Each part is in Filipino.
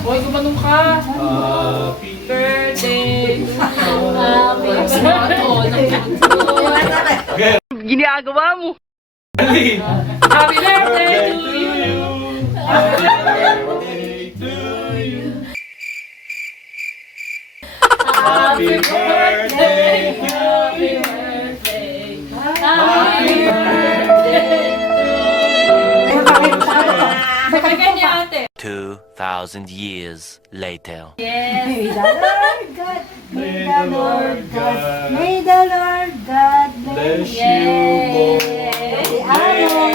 Boy, gumanong ka. Happy birthday. Happy birthday. Ginagawa mo. Happy birthday to you. Happy birthday to you. Happy birthday. Happy birthday. Happy birthday. Sakagay niya ate. 2,000 years later. Yes. May the Lord God, may the Lord God, may the Lord God bless you. Si Amo.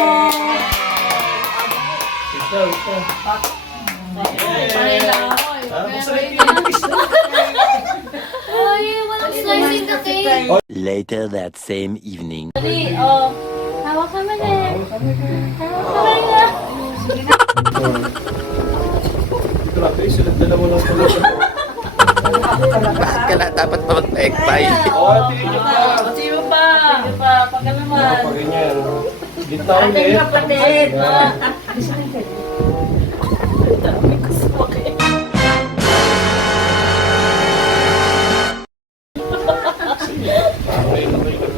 Ay, walang slicing na cake. Later that same evening. Dali, oh. Hawak ka man eh. Hawak ka man nga. Grabe, silang dalawa lang pala. Bakit ka na dapat pa magpa-ekpay? Tingin nyo pa. Sino pa? Sino pa? Pagka naman. Ganyan. Gitna Ate ulit. kapatid.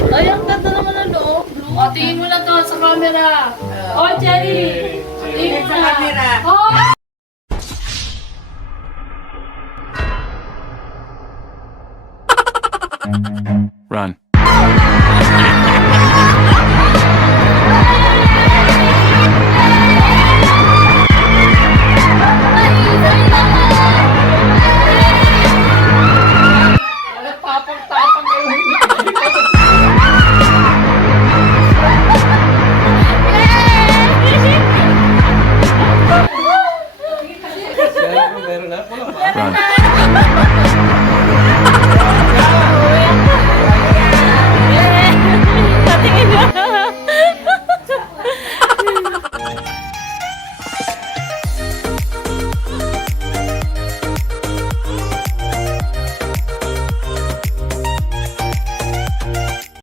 Ay, ang ganda naman ng loob. O, tingin mo na to sa camera. O, Jenny. Tingin mo sa camera. Oh! Run.